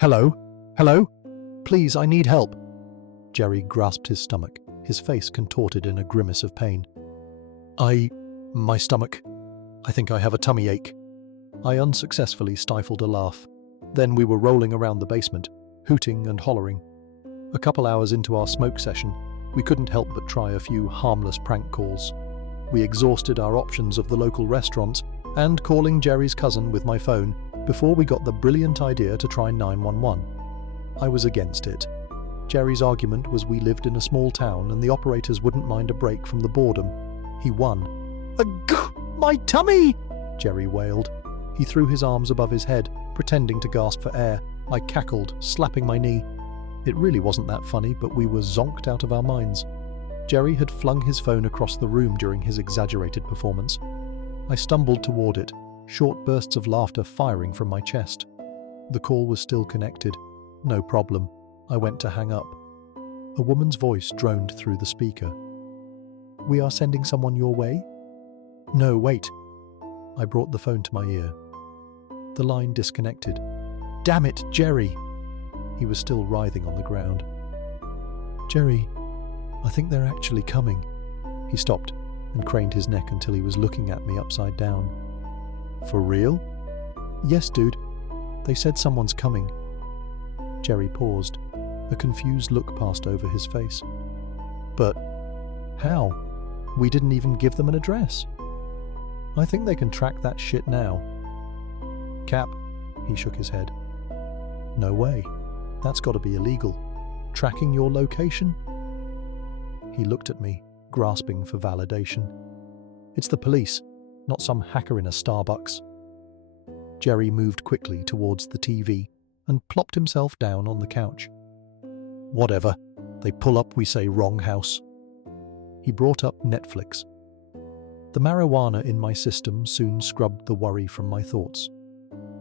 Hello? Hello? Please, I need help. Jerry grasped his stomach, his face contorted in a grimace of pain. My stomach. I think I have a tummy ache. I unsuccessfully stifled a laugh. Then we were rolling around the basement, hooting and hollering. A couple hours into our smoke session, we couldn't help but try a few harmless prank calls. We exhausted our options of the local restaurants and calling Jerry's cousin with my phone before we got the brilliant idea to try 911. I was against it. Jerry's argument was we lived in a small town and the operators wouldn't mind a break from the boredom. He won. My tummy! Jerry wailed. He threw his arms above his head, pretending to gasp for air. I cackled, slapping my knee. It really wasn't that funny, but we were zonked out of our minds. Jerry had flung his phone across the room during his exaggerated performance. I stumbled toward it, short bursts of laughter firing from my chest. The call was still connected. No problem. I went to hang up. A woman's voice droned through the speaker. "We are sending someone your way?" "No, wait." I brought the phone to my ear. The line disconnected. "Damn it, Jerry!" He was still writhing on the ground. "Jerry, I think they're actually coming." He stopped and craned his neck until he was looking at me upside down. "For real?" "Yes, dude. They said someone's coming." Jerry paused. A confused look passed over his face. "But how? We didn't even give them an address." "I think they can track that shit now." "Cap," he shook his head. "No way. That's got to be illegal. Tracking your location?" He looked at me, grasping for validation. "It's the police, not some hacker in a Starbucks." Jerry moved quickly towards the TV and plopped himself down on the couch. "Whatever. They pull up, we say wrong house." He brought up Netflix. The marijuana in my system soon scrubbed the worry from my thoughts.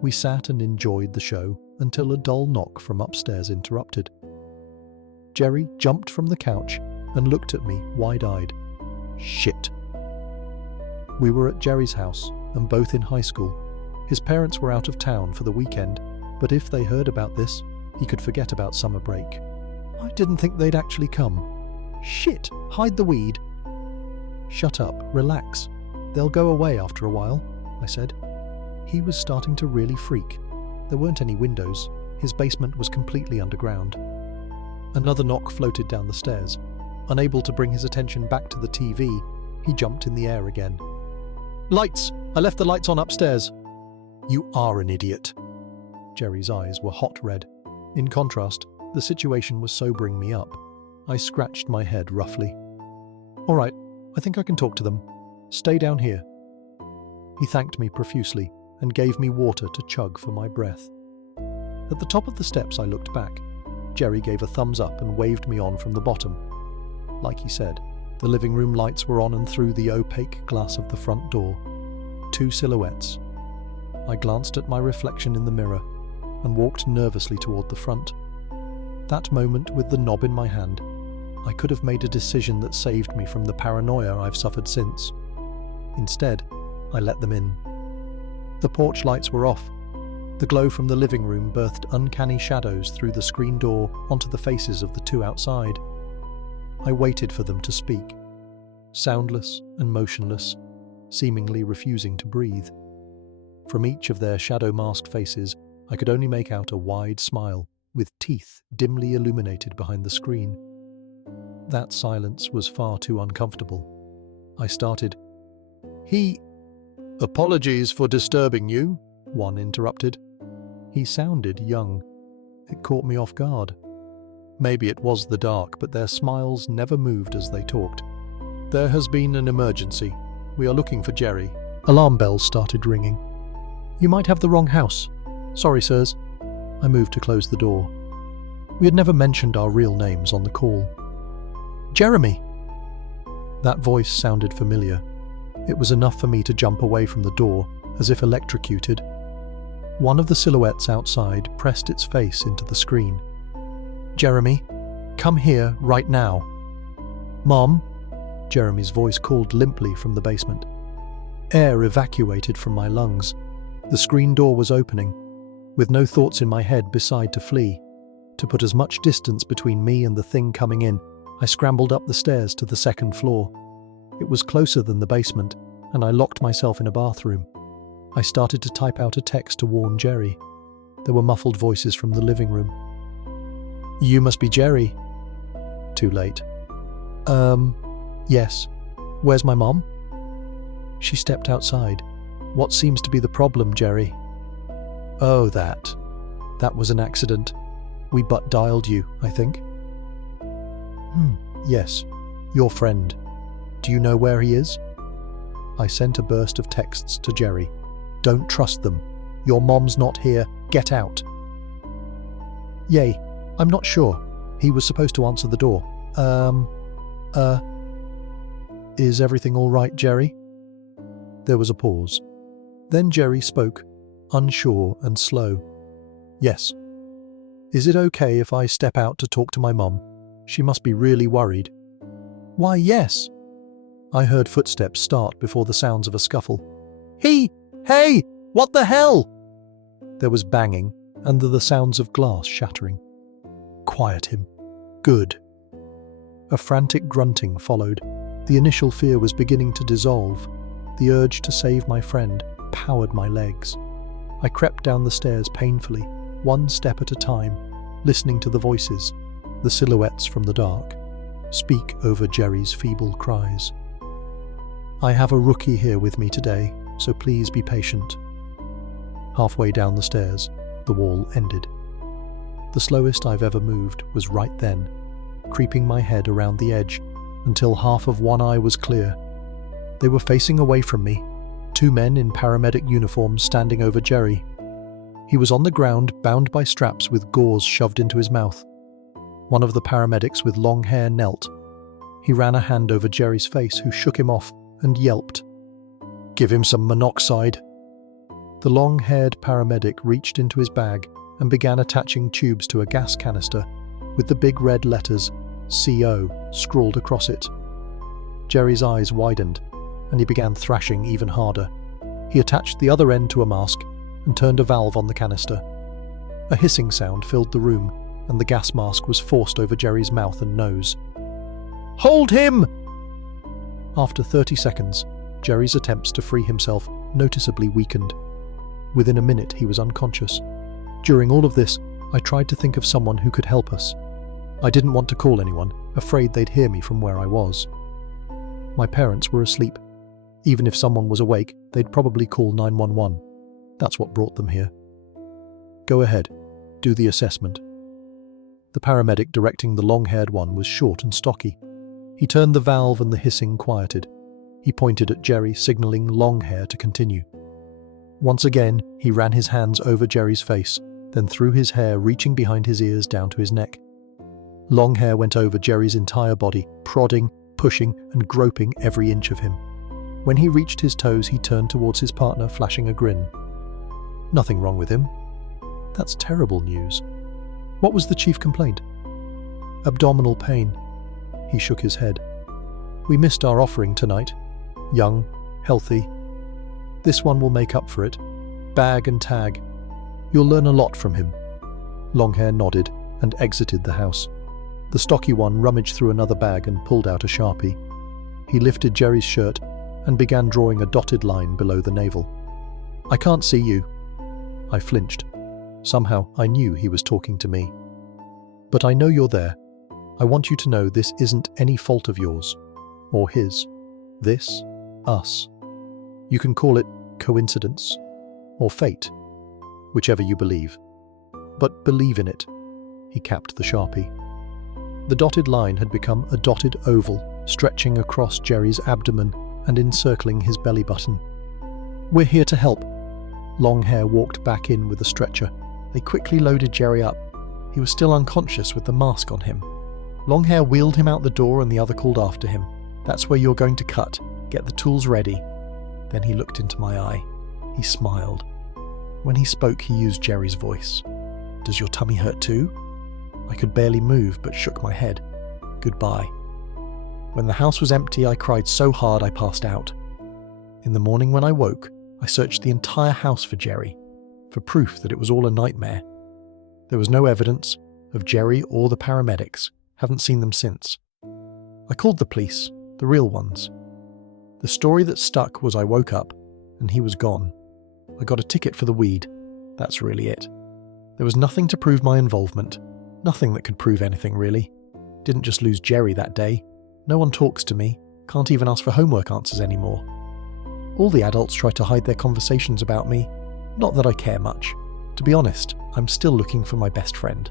We sat and enjoyed the show until a dull knock from upstairs interrupted. Jerry jumped from the couch and looked at me wide-eyed. Shit. We were at Jerry's house and both in high school. His parents were out of town for the weekend, but if they heard about this, he could forget about summer break. I didn't think they'd actually come. Shit, hide the weed. "Shut up, relax. They'll go away after a while," I said. He was starting to really freak. There weren't any windows. His basement was completely underground. Another knock floated down the stairs. Unable to bring his attention back to the TV, he jumped in the air again. "Lights! I left the lights on upstairs." "You are an idiot." Jerry's eyes were hot red. In contrast, the situation was sobering me up. I scratched my head roughly. "All right, I think I can talk to them. Stay down here." He thanked me profusely and gave me water to chug for my breath. At the top of the steps I looked back. Jerry gave a thumbs up and waved me on from the bottom. Like he said, the living room lights were on and through the opaque glass of the front door. Two silhouettes. I glanced at my reflection in the mirror and walked nervously toward the front. That moment with the knob in my hand, I could have made a decision that saved me from the paranoia I've suffered since. Instead, I let them in. The porch lights were off. The glow from the living room birthed uncanny shadows through the screen door onto the faces of the two outside. I waited for them to speak, soundless and motionless, seemingly refusing to breathe. From each of their shadow-masked faces, I could only make out a wide smile, with teeth dimly illuminated behind the screen. That silence was far too uncomfortable. I started. "Apologies for disturbing you," one interrupted. He sounded young. It caught me off guard. Maybe it was the dark, but their smiles never moved as they talked. "There has been an emergency. We are looking for Jerry." Alarm bells started ringing. "You might have the wrong house. Sorry, sirs." I moved to close the door. We had never mentioned our real names on the call. "Jeremy!" That voice sounded familiar. It was enough for me to jump away from the door, as if electrocuted. One of the silhouettes outside pressed its face into the screen. "Jeremy, come here right now." "Mom?" Jeremy's voice called limply from the basement. Air evacuated from my lungs. The screen door was opening. With no thoughts in my head beside to flee, to put as much distance between me and the thing coming in, I scrambled up the stairs to the second floor. It was closer than the basement, and I locked myself in a bathroom. I started to type out a text to warn Jerry. There were muffled voices from the living room. "You must be Jerry." Too late. Yes. Where's my mom?" "She stepped outside. What seems to be the problem, Jerry?" "Oh, that. That was an accident. We butt dialed you, I think." Yes. Your friend. Do you know where he is?" I sent a burst of texts to Jerry. "Don't trust them. Your mom's not here. Get out." "Yay. I'm not sure. He was supposed to answer the door. Is everything all right, Jerry?" There was a pause. Then Jerry spoke, unsure and slow. "Yes. Is it okay if I step out to talk to my mom? She must be really worried." "Why, yes." I heard footsteps start before the sounds of a scuffle. Hey! What the hell?" There was banging, and the sounds of glass shattering. "Quiet him. Good." A frantic grunting followed. The initial fear was beginning to dissolve. The urge to save my friend powered my legs. I crept down the stairs painfully, one step at a time, listening to the voices, the silhouettes from the dark, speak over Jerry's feeble cries. "I have a rookie here with me today, so please be patient." Halfway down the stairs, the wall ended. The slowest I've ever moved was right then, creeping my head around the edge until half of one eye was clear. They were facing away from me, two men in paramedic uniforms standing over Jerry. He was on the ground, bound by straps with gauze shoved into his mouth. One of the paramedics with long hair knelt. He ran a hand over Jerry's face, who shook him off and yelped. "Give him some monoxide." The long-haired paramedic reached into his bag and began attaching tubes to a gas canister with the big red letters CO scrawled across it. Jerry's eyes widened, and he began thrashing even harder. He attached the other end to a mask and turned a valve on the canister. A hissing sound filled the room, and the gas mask was forced over Jerry's mouth and nose. "Hold him!" After 30 seconds, Jerry's attempts to free himself noticeably weakened. Within a minute, he was unconscious. During all of this, I tried to think of someone who could help us. I didn't want to call anyone, afraid they'd hear me from where I was. My parents were asleep. Even if someone was awake, they'd probably call 911. That's what brought them here. "Go ahead. Do the assessment." The paramedic directing the long-haired one was short and stocky. He turned the valve and the hissing quieted. He pointed at Jerry, signaling Longhair to continue. Once again, he ran his hands over Jerry's face, then through his hair reaching behind his ears down to his neck. Longhair went over Jerry's entire body, prodding, pushing, and groping every inch of him. When he reached his toes, he turned towards his partner, flashing a grin. "Nothing wrong with him." "That's terrible news. What was the chief complaint?" "Abdominal pain." He shook his head. "We missed our offering tonight. Young, healthy. This one will make up for it. Bag and tag. You'll learn a lot from him." Longhair nodded and exited the house. The stocky one rummaged through another bag and pulled out a Sharpie. He lifted Jerry's shirt and began drawing a dotted line below the navel. "I can't see you." I flinched. Somehow I knew he was talking to me. "But I know you're there. I want you to know this isn't any fault of yours. Or his. This, us. You can call it coincidence. Or fate. Whichever you believe. But believe in it." He capped the Sharpie. The dotted line had become a dotted oval, stretching across Jerry's abdomen and encircling his belly button. "We're here to help." Longhair walked back in with a stretcher. They quickly loaded Jerry up. He was still unconscious with the mask on him. Longhair wheeled him out the door and the other called after him. "That's where you're going to cut. Get the tools ready." Then he looked into my eye. He smiled. When he spoke, he used Jerry's voice. "Does your tummy hurt too?" I could barely move but shook my head. "Goodbye." When the house was empty, I cried so hard I passed out. In the morning when I woke, I searched the entire house for Jerry. for proof that it was all a nightmare. There was no evidence of Jerry or the paramedics. Haven't seen them since. I called the police, the real ones. The story that stuck was I woke up and he was gone. I got a ticket for the weed. That's really it. There was nothing to prove my involvement. Nothing that could prove anything, really. Didn't just lose Jerry that day. No one talks to me. Can't even ask for homework answers anymore. All the adults try to hide their conversations about me. Not that I care much. To be honest, I'm still looking for my best friend.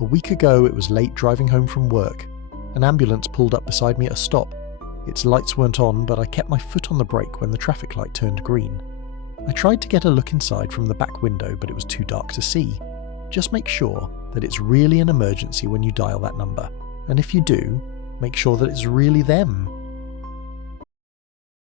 A week ago, it was late driving home from work. An ambulance pulled up beside me at a stop. Its lights weren't on, but I kept my foot on the brake when the traffic light turned green. I tried to get a look inside from the back window, but it was too dark to see. Just make sure that it's really an emergency when you dial that number. And if you do, make sure that it's really them.